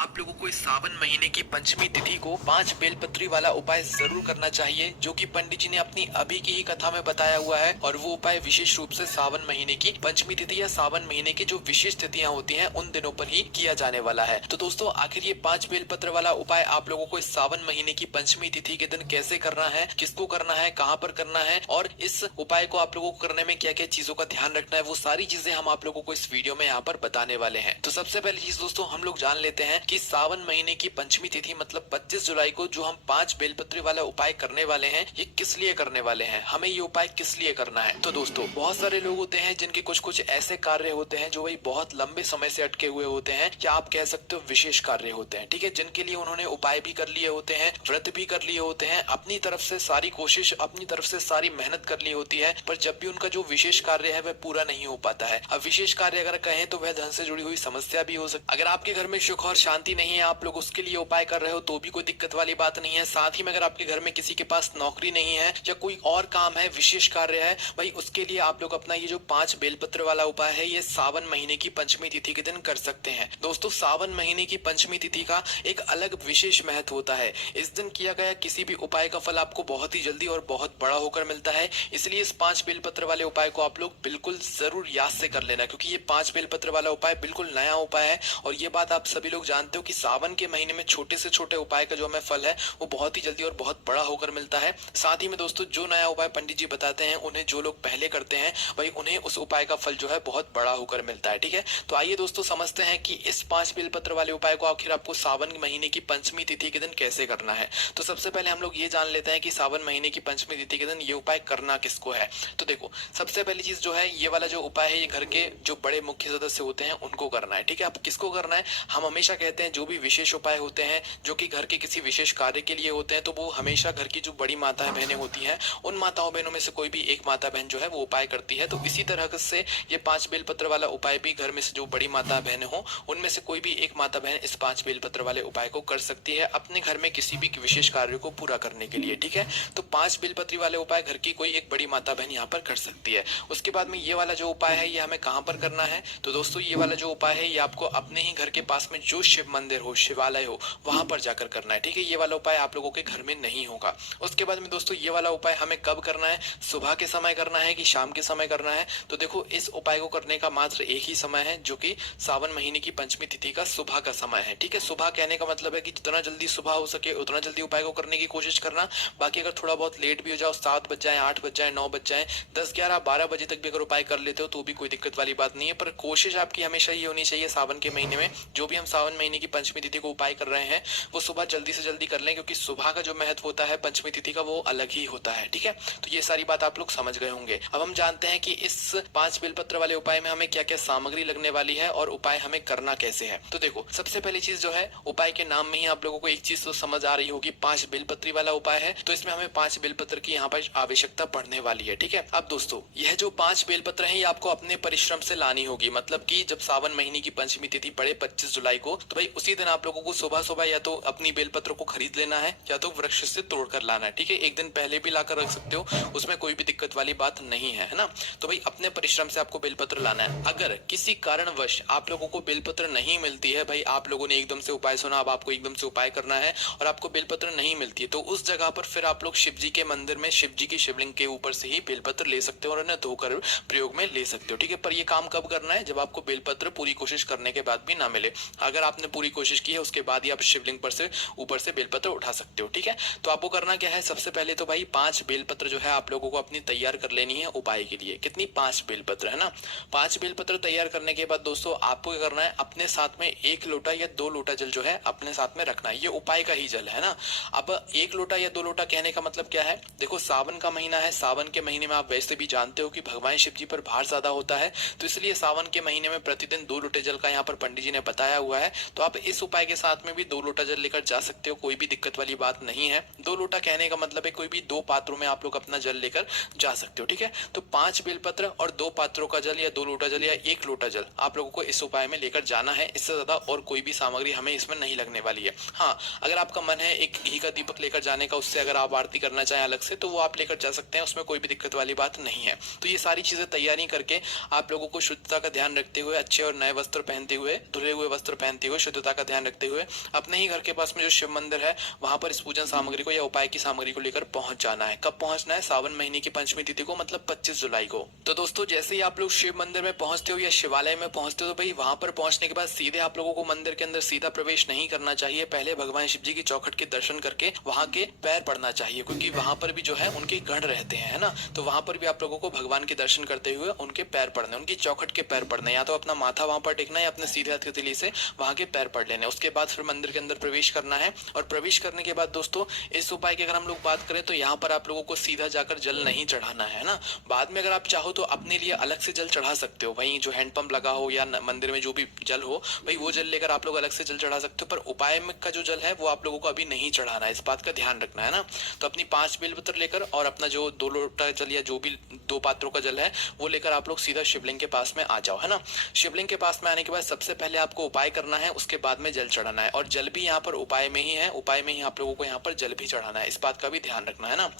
आप लोगों को इस सावन महीने की पंचमी तिथि को 5 बेलपत्री वाला उपाय जरूर करना चाहिए, जो कि पंडित जी ने अपनी अभी की ही कथा में बताया हुआ है। और वो उपाय विशेष रूप से सावन महीने की पंचमी तिथि या सावन महीने की जो विशेष तिथियां होती हैं उन दिनों पर ही किया जाने वाला है। तो दोस्तों, आखिर ये 5 बेलपत्र वाला उपाय आप लोगों को इस सावन महीने की पंचमी तिथि के दिन कैसे करना है, किसको करना है, कहाँ पर करना है, और इस उपाय को आप लोगों को करने में क्या क्या चीजों का ध्यान रखना है, वो सारी चीजें हम आप लोगों को इस वीडियो में यहाँ पर बताने वाले हैं। तो सबसे पहली चीज दोस्तों, हम लोग जान लेते हैं कि सावन महीने की पंचमी तिथि मतलब 25 जुलाई को जो हम 5 बेलपत्री वाला उपाय करने वाले हैं, ये किस लिए करने वाले हैं, हमें ये उपाय किस लिए करना है। तो दोस्तों, बहुत सारे लोग होते हैं जिनके कुछ कुछ ऐसे कार्य होते हैं जो भाई बहुत लंबे समय से अटके हुए होते हैं, या आप कह सकते हो विशेष कार्य होते हैं, ठीक है, जिनके लिए उन्होंने उपाय भी कर लिए होते हैं, व्रत भी कर लिए होते हैं, अपनी तरफ से सारी कोशिश, अपनी तरफ से सारी मेहनत कर ली होती है, पर जब भी उनका जो विशेष कार्य है वह पूरा नहीं हो पाता है। अब विशेष कार्य अगर कहें तो वह धन से जुड़ी हुई समस्या भी हो सकती है। अगर आपके घर में सुख और शांति नहीं है, आप लोग उसके लिए उपाय कर रहे हो तो भी कोई दिक्कत वाली बात नहीं है। साथ ही में अगर आपके घर में किसी के पास नौकरी नहीं है या कोई और काम है, विशेष कार्य है, भाई उसके लिए आप लोग अपना ये जो 5 बेलपत्र वाला उपाय है ये सावन महीने की पंचमी तिथि के दिन कर सकते हैं। दोस्तों, सावन महीने की पंचमी तिथि का एक अलग विशेष महत्व होता है। इस दिन किया गया किसी भी उपाय का फल आपको बहुत ही जल्दी और बहुत बड़ा होकर मिलता है। इसलिए इस 5 बेलपत्र वाले उपाय को आप लोग बिल्कुल जरूर याद से कर लेना, क्योंकि ये 5 बेलपत्र वाला उपाय बिल्कुल नया उपाय है। और ये बात आप सभी लोग जानते हो कि सावन के महीने में छोटे से छोटे उपाय का जो हमें फल है वो बहुत ही जल्दी और बहुत बड़ा होकर मिलता है। साथ ही में दोस्तों, जो नया उपाय पंडित जी बताते हैं उन्हें जो लोग पहले करते हैं भाई उन्हें उस उपाय का फल जो है बहुत बड़ा होकर मिलता है, ठीक है। तो आइए दोस्तों, समझते हैं कि इस 5 बेलपत्र वाले उपाय को आखिर आपको सावन महीने की पंचमी तिथि के दिन कैसे करना है। तो सबसे पहले हम लोग ये जान लेते हैं कि सावन महीने की पंचमी तिथि के दिन ये उपाय करना किसको है। तो देखो, सबसे पहली चीज जो है, ये वाला जो उपाय है ये घर के जो बड़े मुख्य सदस्य होते हैं उनको करना है, ठीक है। अब किसको करना है, हम हमेशा कहते हैं जो भी विशेष उपाय होते हैं जो कि घर के किसी विशेष कार्य के लिए होते हैं, तो वो हमेशा घर की जो बड़ी माताएं बहनें होती हैं उन माताओं बहनों में से कोई भी एक माता बहन जो है वो उपाय करती है। तो इसी तरह से ये 5 बेलपत्र वाला उपाय भी घर में से जो बड़ी माता बहनें हो उनमें से कोई भी एक माता बहन इस 5 बेलपत्र वाले उपाय को कर सकती है अपने घर में किसी भी विशेष कार्य को पूरा करने के लिए, ठीक है। तो 5 बेलपत्री वाले उपाय घर की कोई एक बड़ी माता बहन यहाँ पर कर सकती है। उसके बाद में ये वाला जो उपाय है ये हमें कहाँ पर करना है, तो दोस्तों ये वाला जो उपाय है ये आपको अपने ही घर के पास में जो शिव मंदिर हो, शिवालय हो, वहां पर जाकर करना है, ठीक है। ये वाला उपाय आप लोगों के घर में नहीं होगा। उसके बाद में दोस्तों, ये वाला उपाय हमें कब करना है, सुबह के समय करना है कि शाम के समय करना है। तो देखो, इस उपाय को करने का मात्र एक ही समय है, जो कि सावन महीने की पंचमी तिथि का सुबह का समय है, ठीक है। सुबह कहने का मतलब है कि जितना जल्दी सुबह हो सके उतना जल्दी उपाय को करने की कोशिश करना। बाकी अगर थोड़ा बहुत लेट भी हो जाओ, 7 बज जाए, 8 बज जाए, 9 बज जाए, 10, 11, 12 बजे तक भी अगर उपाय कर लेते हो तो भी कोई दिक्कत वाली बात नहीं है। पर कोशिश आपकी हमेशा ये होनी चाहिए सावन के महीने में, जो भी हम सावन महीने की पंचमी तिथि को उपाय कर रहे हैं वो सुबह जल्दी से जल्दी कर लें, क्योंकि सुबह का जो महत्व होता है पंचमी तिथि का वो अलग ही होता है, ठीक है। तो ये सारी बात आप लोग समझ गए होंगे। अब हम जानते हैं कि इस 5 बेलपत्र वाले उपाय में हमें क्या क्या सामग्री लगने वाली है और उपाय हमें करना कैसे है। तो देखो, सबसे पहली चीज जो है, उपाय के नाम में ही आप लोगों को एक चीज तो समझ आ रही होगी, 5 बेलपत्री वाला उपाय है, तो इसमें हमें 5 बेलपत्र की यहाँ पर आवश्यकता पड़ने वाली है, ठीक है। अब दोस्तों, यह जो 5 बेलपत्र है ये आपको अपने परिश्रम से लानी होगी। मतलब कि जब सावन महीने की पंचमी तिथि पड़े 25 जुलाई को, तो भाई उसी दिन आप लोगों को सुबह सुबह या तो अपनी बेलपत्र को खरीद लेना है या तो वृक्ष से तोड़कर लाना है, ठीक है। एक दिन पहले भी लाकर रख सकते हो, उसमें कोई भी दिक्कत वाली बात नहीं है, है ना। तो भाई अपने परिश्रम से आपको बेलपत्र लाना है। अगर किसी कारणवश आप लोगों को बेलपत्र नहीं मिलती है, भाई आप लोगों ने एकदम से उपाय सुना, अब आपको एकदम से उपाय करना है और आपको बेलपत्र नहीं मिलती है, तो उस जगह पर फिर आप लोग शिव जी के मंदिर में शिव जी की शिवलिंग के ऊपर से ही बेलपत्र ले सकते हो और उन्हें धोकर प्रयोग में ले सकते हो, ठीक है। पर ये काम कब करना है, जब आपको बेलपत्र पूरी कोशिश करने के बाद भी ना मिले। अगर आपने पूरी कोशिश की है उसके बाद ही आप शिवलिंग पर से ऊपर से बेलपत्र उठा सकते हो, ठीक है। तो आपको करना क्या है, सबसे पहले तो भाई 5 बेलपत्र जो है आप लोगों को अपनी तैयार कर लेनी है उपाय के लिए। कितनी, 5 बेलपत्र, है ना। 5 बेलपत्र तैयार करने के बाद दोस्तों आपको क्या करना है, अपने साथ में 1 लोटा या 2 लोटा जल जो है अपने साथ में रखना है। ये उपाय का ही जल है ना। अब 1 लोटा या 2 लोटा कहने का मतलब क्या है, देखो सावन का महीना है, सावन के महीने में आप वैसे भी जानते हो कि भगवान शिव जी पर भार ज्यादा होता है, तो इसलिए सावन के महीने में प्रतिदिन 2 लोटे जल का यहाँ पर पंडित जी ने बताया हुआ है। तो आप इस उपाय के साथ में भी 2 लोटा जल लेकर जा सकते हो, कोई भी दिक्कत वाली बात नहीं है। 2 लोटा कहने का मतलब है कोई भी 2 पात्रों में आप लोग अपना जल लेकर जा सकते हो, ठीक है। तो 5 बेलपत्र और 2 पात्रों का जल या 2 लोटा जल या 1 लोटा जल आप लोगों को इस उपाय में लेकर जाना है। इससे ज्यादा और कोई भी सामग्री हमें इसमें नहीं लगने वाली है। हाँ, अगर आपका मन है एक घी का दीपक लेकर जाने का, उससे अगर आप आरती करना चाहें अलग से तो वो आप लेकर जा सकते हैं, उसमें कोई भी दिक्कत वाली बात नहीं है। तो ये सारी चीजें तैयारी करके आप लोगों को शुद्धता का ध्यान रखते हुए, अच्छे और नए वस्त्र पहनते हुए, धुले हुए वस्त्र पहनते हुए, शुद्धता का ध्यान रखते हुए अपने ही घर के पास में जो शिव मंदिर है वहां पर इस पूजन सामग्री को या उपाय की सामग्री को लेकर पहुंच जाना है। कब पहुंचना है? सावन महीने की पंचमी तिथि को, मतलब 25 जुलाई को। तो दोस्तों जैसे ही आप लोग शिव मंदिर में पहुंचते हो या शिवालय में पहुंचते हो तो भाई वहां पर पहुंचने के बाद सीधे आप लोगों को मंदिर के अंदर सीधा प्रवेश नहीं करना चाहिए। पहले भगवान शिव जी की चौखट के दर्शन करके वहां के पैर पड़ना चाहिए, क्योंकि वहां पर भी जो है उनके गण रहते हैं, है ना। तो वहां पर भी आप लोगों को भगवान के दर्शन करते हुए उनके पैर पड़ने, उनकी चौखट के पैर पड़ने, या तो अपना माथा वहां पर टेकना या अपने सीधे हाथ हथेली से वहां के पैर पड़ लेने। उसके बाद फिर मंदिर के अंदर प्रवेश करना है। और प्रवेश करने के बाद दोस्तों इस उपाय की अगर हम लोग बात करें तो यहाँ पर आप लोगों को सीधा जाकर जल नहीं चढ़ाना है ना। बाद में अगर आप चाहो तो अपने लिए अलग से जल चढ़ा सकते हो, वहीं जो हैंडपंप लगा हो या मंदिर में जो भी जल हो भाई वो जल लेकर आप लोग अलग से जल चढ़ा सकते हो। पर उपाय में का जो जल है वो आप लोगों को अभी नहीं चढ़ाना है, इस बात का ध्यान रखना है ना। तो अपनी 5 बेलपत्र लेकर और अपना जो 2 लोटा जल या जो भी 2 पात्रों का जल है वो लेकर आप लोग सीधा शिवलिंग के पास में आ जाओ, है ना। शिवलिंग के पास में आने के बाद सबसे पहले आपको उपाय करना है, उसके बाद में जल चढ़ाना है। और जल भी यहाँ पर उपाय में ही है, उपाय में ही आप लोगों को यहाँ पर जल भी चढ़ाना है, इस बात का भी ध्यान रखना है ना।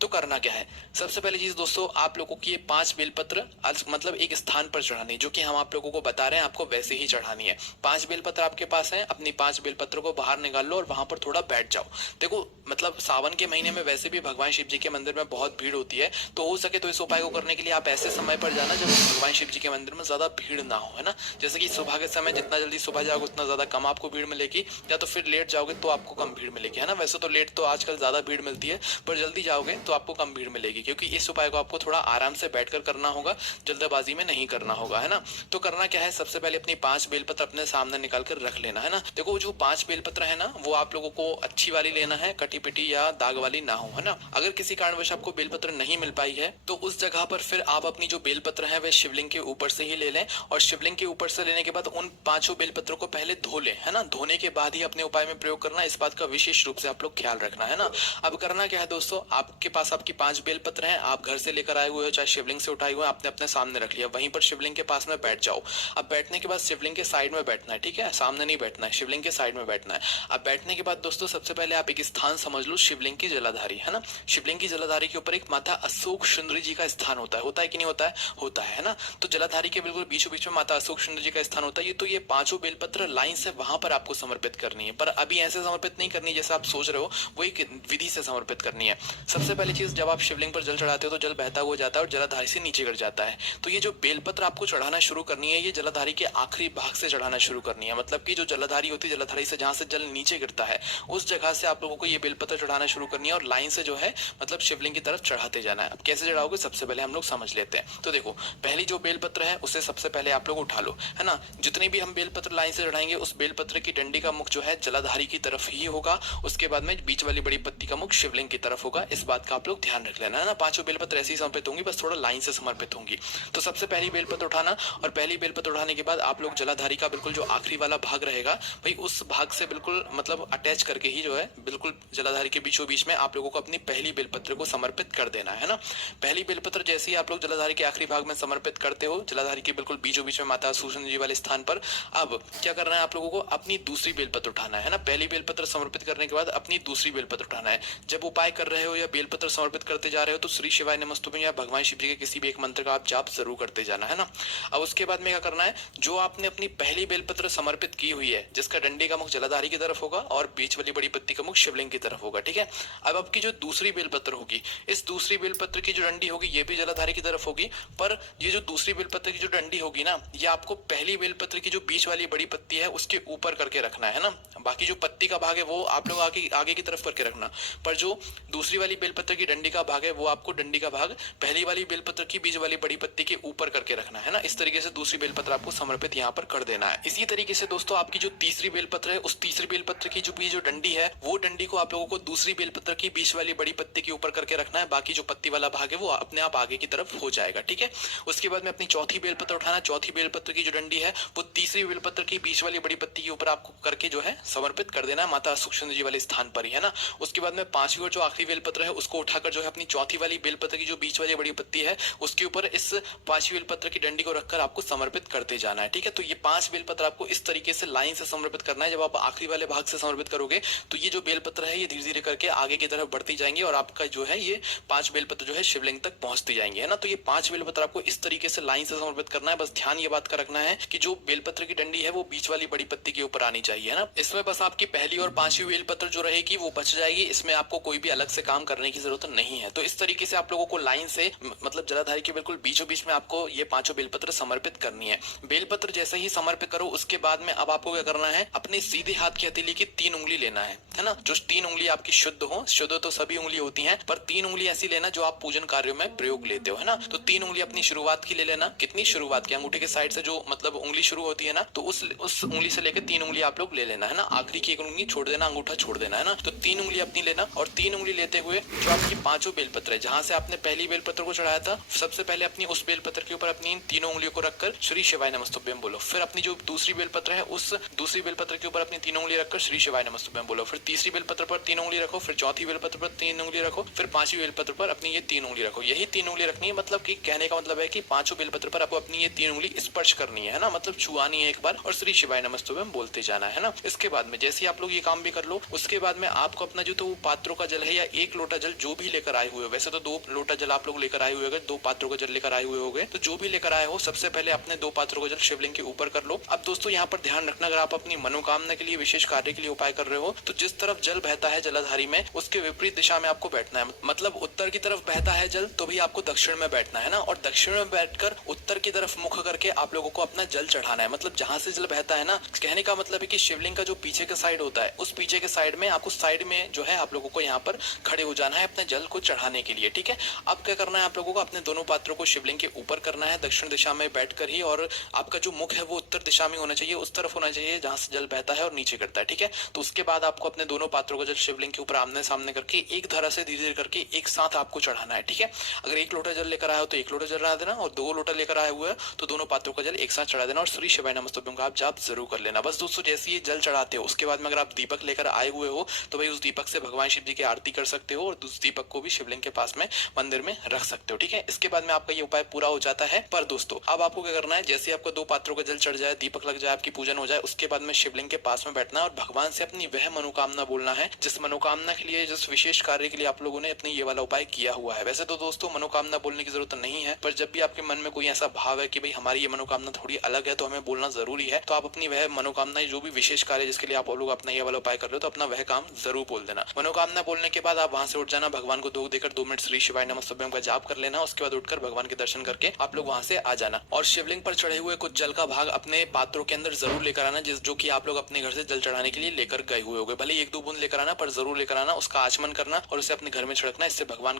तो करना क्या है, सबसे पहली चीज दोस्तों आप लोगों की ये 5 बेलपत्र मतलब एक स्थान पर चढ़ानी, जो कि हम आप लोगों को बता रहे हैं आपको वैसे ही चढ़ानी है। 5 बेलपत्र आपके पास है, अपनी 5 बेलपत्र को बाहर निकाल लो और वहां पर थोड़ा बैठ जाओ। देखो मतलब सावन के महीने में वैसे भी भगवान शिव जी के मंदिर में बहुत भीड़ होती है, तो हो सके तो इस उपाय को करने के लिए आप ऐसे समय पर जाना जब भगवान शिव जी के मंदिर में ज्यादा भीड़ ना हो, है ना। जैसे कि सुबह के समय जितना जल्दी सुबह जाओगे उतना ज्यादा कम आपको भीड़ मिलेगी, या तो फिर लेट जाओगे तो आपको कम भीड़ मिलेगी, है ना। वैसे तो लेट तो आजकल ज्यादा भीड़ मिलती है, पर जल्दी जाओगे तो आपको कम भीड़ मिलेगी, क्योंकि इस उपाय को आपको थोड़ा आराम से बैठकर करना होगा, जल्दबाजी में नहीं करना होगा, है ना। तो करना क्या है, सबसे पहले अपनी 5 बेलपत्र अपने सामने निकाल कर रख लेना, है ना। देखो जो 5 बेलपत्र है ना वो आप लोगों को अच्छी वाली लेना है, कटी पिटी या दाग वाली ना हो, है ना। अगर किसी कारणवश आपको बेलपत्र नहीं मिल पाई है तो उस जगह पर फिर आप अपनी जो बेलपत्र है वह शिवलिंग के ऊपर से ही ले लें, और शिवलिंग के ऊपर से लेने के बाद उन 5 बेलपत्रों को पहले धो लें, है ना। धोने के बाद ही अपने उपाय में प्रयोग करना, इस बात का विशेष रूप से आप लोग ख्याल रखना, है ना। अब करना क्या है दोस्तों, आपके पास आपकी 5 बेलपत्र हैं, आप घर से लेकर आए हुए हो चाहे शिवलिंग से उठाए हुए आपने अपने सामने रख लिया, वहीं पर शिवलिंग के पास में बैठ जाओ। अब बैठने के बाद शिवलिंग के साइड में बैठना है, ठीक है, सामने नहीं बैठना है, शिवलिंग के साइड में बैठना है। अब बैठने के बाद दोस्तों सबसे पहले आप एक स्थान समझ लो शिवलिंग की जलाधारी, है ना। शिवलिंग की जलाधारी के ऊपर एक माता अशोक सुंदरी जी का स्थान होता है कि नहीं होता है, होता है ना। तो जलाधारी के बिल्कुल बीचों बीच में माता अशोक सुंदरी जी का स्थान होता है। ये तो ये 5 बेलपत्र लाइन से वहां पर आपको समर्पित करनी है, पर अभी ऐसे समर्पित नहीं करनी जैसा आप सोच रहे हो, वो एक विधि से समर्पित करनी है। सबसे पहली चीज, जब आप शिवलिंग पर जल चढ़ाते हो तो जल बहता हुआ जाता है और जलाधारी से नीचे गिर जाता है। तो ये जो बेलपत्र आपको चढ़ाना शुरू करनी है ये जलाधारी के आखिरी भाग से चढ़ाना शुरू करनी है, मतलब कि जो जलाधारी होती है, जलाधारी से जहां से जल नीचे गिरता है उस जगह से आप लोगों को ये बेलपत्र चढ़ाना शुरू करनी है, और लाइन से जो है मतलब शिवलिंग की तरफ चढ़ाते जाना है। अब कैसे चढ़ाओगे सबसे पहले हम लोग समझ लेते हैं। तो देखो पहली जो बेलपत्र है उसे सबसे पहले आप लोग उठा लो, है ना। जितने भी हम बेलपत्र लाइन से चढ़ाएंगे उस बेलपत्र की डंडी का मुख जो है जलाधारी की तरफ ही होगा, उसके बाद में बीच वाली बड़ी पत्ती का मुख शिवलिंग की तरफ होगा। इस बात का आप लोग ध्यान रख लेना, है ना। 5 बेलपत्र ऐसे ही समर्पित होंगी, बस थोड़ा लाइन से समर्पित होंगी। तो सबसे पहली बेलपत्र उठाना, और पहली बेलपत्र उठाने के बाद आप लोग जलाधारी का बिल्कुल जो आखिरी वाला भाग रहेगा भाई उस भाग से बिल्कुल मतलब अटैच करके ही जो है बिल्कुल जलाधारी के बीचों बीच में आप लोगों को अपनी पहली बेलपत्र को समर्पित कर देना है ना। पहली बेलपत्र जैसे ही आप लोग जलाधारी के आखिरी भाग में समर्पित करते हो, जलाधारी के बिल्कुल बीचों बीच में माता सुदर्शन जी वाले स्थान पर, अब क्या करना है आप लोगों को, अपनी दूसरी बेलपत्र उठाना है ना। पहली बेलपत्र समर्पित करने के बाद अपनी दूसरी बेलपत्र उठाना है। जब उपाय कर रहे हो या बेलपत्र समर्पित करते जा रहे हो तो श्री शिवाय नमस्तुभ्यम या भगवान शिव जी के किसी भी एक मंत्र का आप जाप जरूर करते जाना, है ना। अब उसके बाद में क्या करना है, जो आपने अपनी पहली बेलपत्र समर्पित की हुई है जिसका डंडे का मुख जलाधारी की तरफ होगा और बीच वाली बड़ी पत्ती का मुख शिवलिंग की तरफ होगा, ठीक है। अब आपकी जो दूसरी बेलपत्र होगी, इस दूसरी बेलपत्र की जो डंडी होगी ये भी जलाधारी की तरफ होगी, पर ये जो दूसरी बेलपत्र की जो डंडी होगी ना ये आपको पहली बेलपत्र की जो बीच वाली बड़ी पत्ती है उसके ऊपर करके रखना है ना। बाकी जो पत्ती का भाग है वो आप लोग आगे की तरफ करके रखना, पर जो दूसरी वाली बेलपत्र की डंडी का भाग है वो आपको डंडी का भाग पहली वाली बेलपत्र की बीच वाली बड़ी पत्ती के ऊपर करके रखना है ना। इस तरीके से दूसरी बेलपत्र आपको समर्पित यहाँ पर कर देना है। इसी तरीके से दोस्तों आपकी जो तीसरी बेलपत्र है उस तीसरी बेलपत्र की जो डंडी है वो डंडी को आप लोगों को दूसरी बेलपत्र की बीच वाली बड़ी पत्ती के ऊपर करके रखना है, बाकी जो पत्ती वाला भाग है वो अपने आप आगे की तरफ हो जाएगा, ठीक है। उसके बाद में अपनी चौथी बेलपत्र उठाना, चौथी बेलपत्र की जो डंडी है वो तीसरी बेलपत्र की बीच वाली बड़ी पत्ती के ऊपर आपको करके जो है समर्पित कर देना है माता सुदर्शन जी वाले स्थान पर ही, है ना। उसके बाद में पांचवी और जो आखिरी बेलपत्र है उसको उठाकर जो है अपनी चौथी वाली बेलपत्र की जो बीच वाली बड़ी पत्ती है उसके ऊपर इस पांचवी बेलपत्र की डंडी को रखकर आपको समर्पित करते जाना है, ठीक है। तो ये 5 बेलपत्र आपको इस तरीके से लाइन से समर्पित करना है। जब आप आखिरी वाले भाग से समर्पित करोगे तो ये जो बेलपत्र है ये धीरे धीरे करके आगे की तरफ बढ़ती जाएंगे और आपका जो है ये 5 बेलपत्र जो है शिवलिंग तक पहुंचती जाएंगे, है ना। तो ये 5 बेलपत्र आपको इस तरीके से लाइन से समर्पित करना है। बस ध्यान ये बात का रखना है कि जो बेलपत्र की डंडी है वो बीच वाली बड़ी बड़ी पत्ती के ऊपर आनी चाहिए, है ना। इसमें बस आपकी पहली और पांचवी बेलपत्र जो रहेगी वो बच जाएगी, इसमें आपको कोई भी अलग से काम करने की जरूरत नहीं है। तो इस तरीके से आप लोगों को लाइन से मतलब जलाधारी के बिल्कुल बीचों बीच में आपको ये पांचों बेलपत्र समर्पित करनी है। बेलपत्र जैसे ही समर्पित करो उसके बाद में अब आपको क्या करना है, अपने सीधे हाथ की हथेली की 3 उंगली लेना है ना। जो 3 उंगली आपकी शुद्ध हो, शुद्ध तो सभी उंगली होती हैं, पर 3 उंगली ऐसी लेना जो आप पूजन कार्यों में प्रयोग लेते हो, है ना। तो 3 उंगली अपनी शुरुआत की ले लेना। कितनी शुरुआत की, अंगूठे के साइड से जो मतलब उंगली शुरू होती है ना, तो उस उंगली से लेकर 3 उंगली आप लोग ले लेना, है ना। आखिरी की एक उंगली छोड़ देना, अंगूठा छोड़ देना, है ना। तो 3 उंगली अपनी लेना और 3 उंगली लेते हुए जो आपकी पांचों बेलपत्र है, जहां से आपने पहली बेलपत्र को चढ़ाया था, सबसे पहले अपनी उस बेलपत्र के ऊपर अपनी तीनों उंगलियों को रखकर श्री शिवाय नमस्तुभ्यम बोलो। फिर अपनी जो दूसरी बेलपत्र है उस दूसरी बेलपत्र के ऊपर अपनी तीनों उंगली रखकर श्री शिवाय नमस्तुभ्यम बोलो। फिर तीसरी बेलपत्र पर 3 उंगली रखो, फिर चौथी बेलपत्र पर 3 उंगली रखो, फिर पांचवी बेलपत्र पर अपनी ये 3 उंगली रखो। यही 3 उंगली रखनी है, मतलब कि कहने का मतलब है कि पांचों बेलपत्र पर आपको अपनी ये 3 उंगली स्पर्श करनी है ना, मतलब छुआनी है एक बार और श्री शिवाय नमस्तुभ्यम बोलते जाना है ना। इसके बाद में जैसे आप लोग ये काम भी कर लो, उसके बाद में आपको अपना जो तो वो पात्रों का जल है या 1 लोटा जल जो भी लेकर आए हुए हो, वैसे तो 2 लोटा जल आप लोग लेकर आए हुए हो, 2 पात्रों का जल लेकर आए हुए होगे, तो जो भी लेकर आए हो सबसे पहले अपने 2 पात्रों का जल शिवलिंग के ऊपर कर लो। अब दोस्तों यहाँ पर ध्यान रखना, अगर आप अपनी मनोकामना के लिए विशेष कार्य के लिए उपाय कर रहे हो तो जिस तरफ जल बहता है जलाधारी में उसके विपरीत दिशा में आपको बैठना है। मतलब उत्तर की तरफ बहता है जल तो भी आपको दक्षिण में बैठना है ना, और दक्षिण में बैठकर उत्तर की तरफ मुख करके आप लोगों को अपना जल चढ़ाना है। मतलब जहां से जल बहता है ना, कहने का मतलब है कि शिवलिंग का जो पीछे का साइड होता है उस पीछे के साइड में आपको साइड में जो है आप लोगों को यहाँ पर खड़े हो जाना है अपने जल को चढ़ाने के लिए, ठीक है। अब क्या करना है आप लोगों को, अपने दोनों पात्रों को शिवलिंग के ऊपर करना है दक्षिण दिशा में बैठकर ही, और आपका जो मुख है वो उत्तर दिशा में होना चाहिए, उस तरफ होना चाहिए जहां से जल बहता है और नीचे गिरता है, ठीक है। तो उसके बाद आपको अपने दोनों पात्रों का जल शिवलिंग के ऊपर आमने सामने करके एक धारा से धीरे धीरे करके एक साथ आपको चढ़ाना है, ठीक है। अगर 1 लोटा जल लेकर आए हो तो 1 लोटा जल चढ़ा देना, और 2 लोटा लेकर आए हुए तो दोनों पात्रों का जल एक साथ चढ़ा देना, और श्री शिवाय नमस्तुभ्यम का आप जाप जरूर कर लेना। बस दोस्तों जैसे ये जल चढ़ाते हो उसके बाद में अगर आप दीपक लेकर आए हुए हो तो भाई उस दीपक से भगवान शिव जी की आरती कर सकते हो, और उस दीपक को भी शिवलिंग के पास में मंदिर में रख सकते हो, ठीक है। इसके बाद में आपका ये उपाय पूरा हो जाता है। पर दोस्तों अब आपको क्या करना है, जैसे आपको 2 पात्रों का जल चढ़ जाए, दीपक लग जाए, आपकी पूजन हो जाए, उसके बाद में शिवलिंग के पास में बैठना है और भगवान से अपनी वह मनोकामना बोलना है जिस मनोकामना के लिए, जिस विशेष कार्य के लिए आप लोगों ने अपने ये वाला उपाय किया हुआ है। वैसे तो दोस्तों मनोकामना बोलने की जरूरत नहीं है, पर जब भी आपके मन में कोई ऐसा भाव है कि भाई हमारी ये मनोकामना थोड़ी अलग है तो हमें बोलना जरूरी है, तो आप अपनी वह मनोकामना, जो भी विशेष कार्य जिसके लिए आप लोग अपना ये वाला उपाय कर रहे हो, तो अपना वह काम जरूर बोल देना। मनोकामना बोलने के बाद आप वहां से उठ जाना, भगवान को धूप देकर 2 मिनट श्री शिवाय नमस्तुभ्यम का जाप कर लेना। उसके बाद उठकर भगवान के दर्शन करके आप लोग वहां से आ जाना, और शिवलिंग पर चढ़े हुए कुछ जल का भाग अपने पात्रों के अंदर जरूर लेकर आना, जो कि आप लोग अपने घर से जल चढ़ाने के लिए लेकर गए हुए होगे। भले 1-2 बूंद लेकर आना, पर जरूर लेकर आना, उसका आचमन करना और उसे अपने घर में छिड़कना। इससे भगवान